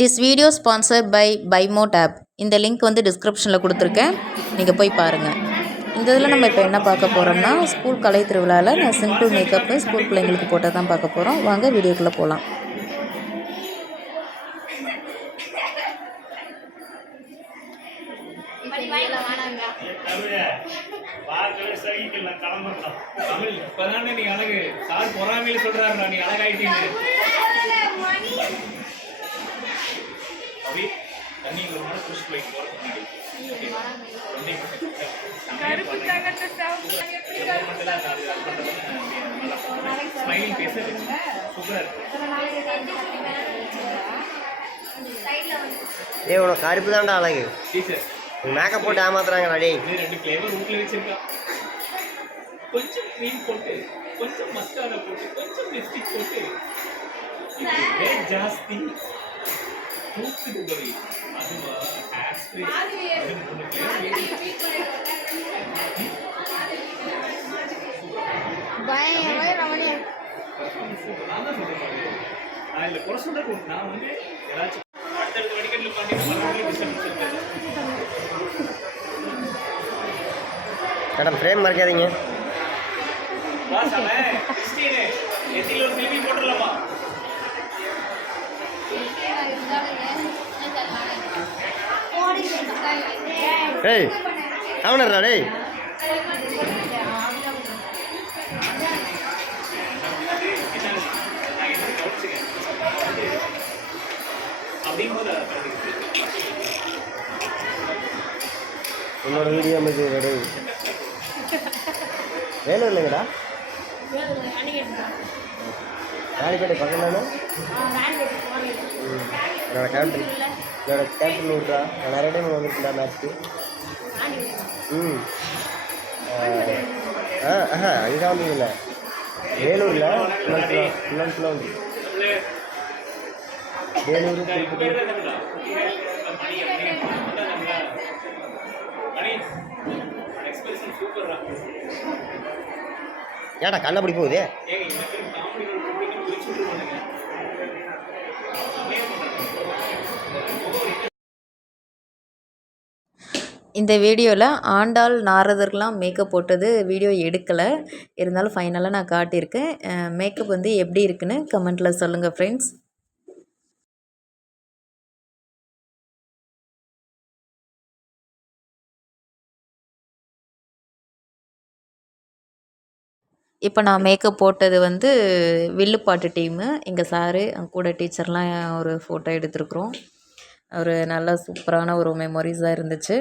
This video sponsored by Bymot app. இந்த link வந்து டிஸ்கிரிப்ஷனில் கொடுத்துருக்கேன், நீங்கள் போய் பாருங்கள். இந்த இதில் நம்ம இப்போ என்ன பார்க்க போகிறோம்னா, ஸ்கூல் கலை திருவிழாவில் நான் சிம்பிள் மேக்கப்பு ஸ்கூல் பிள்ளைங்களுக்கு போட்டு தான் பார்க்க போகிறோம். வாங்க வீடியோக்குள்ளே போகலாம். உனக்கு கருப்பு தான்டா அழகு. மேக்கப் போட்டு ஏமாத்துறாங்க. ரெண்டு ஃப்ளேவர் வீட்டில் வச்சிருக்கா. கொஞ்சம் க்ரீம் போட்டு, கொஞ்சம் மஸ்காரா போட்டு, கொஞ்சம் லிப்ஸ்டிக் போட்டு, ஜாஸ்தி தூக்குது பரி. அதுவா ஹேர் ஸ்ப்ரே அதில் குறை சொல்றது நான் வந்து ஏதாச்சும் அடுத்தடுத்த வடிகட்டில் மேடம் ஃப்ரேம் மறைக்காதீங்க. ஒரு சிலிபி போட்டுடலாமா? ஏய் கவனர்டா டேய். உன்னோட வீடியோ அமைச்சு டேய். வேலூர் இல்லைங்கடா, ராணிப்பேட்டை பக்கம் தானே. என்னோட கேப்டன் விட்றா. நான் நிறைய டைம் வந்துருக்கேன்டா மேட்ச்க்கு. அங்கே வந்தது இல்லை, வேலூரில் ஃபுல்லாக வந்து வேலூர் திருப்பதி. ஏடா கண்ணை பிடி போகுது. இந்த வீடியோவில் ஆண்டாள் நாரதர்கள்லாம் மேக்கப் போட்டது வீடியோ எடுக்கலை, இருந்தாலும் ஃபைனலாக நான் காட்டியிருக்கேன். மேக்கப் வந்து எப்படி இருக்குன்னு கமெண்ட்டில் சொல்லுங்கள் ஃப்ரெண்ட்ஸ். இப்போ நான் மேக்கப் போட்டது வந்து வில்லுப்பாட்டு டீமு. எங்கள் சாரு கூட டீச்சர்லாம் ஒரு ஃபோட்டோ எடுத்துருக்குறோம். ஒரு நல்ல சூப்பரான ஒரு மெமரிஸாக இருந்துச்சு.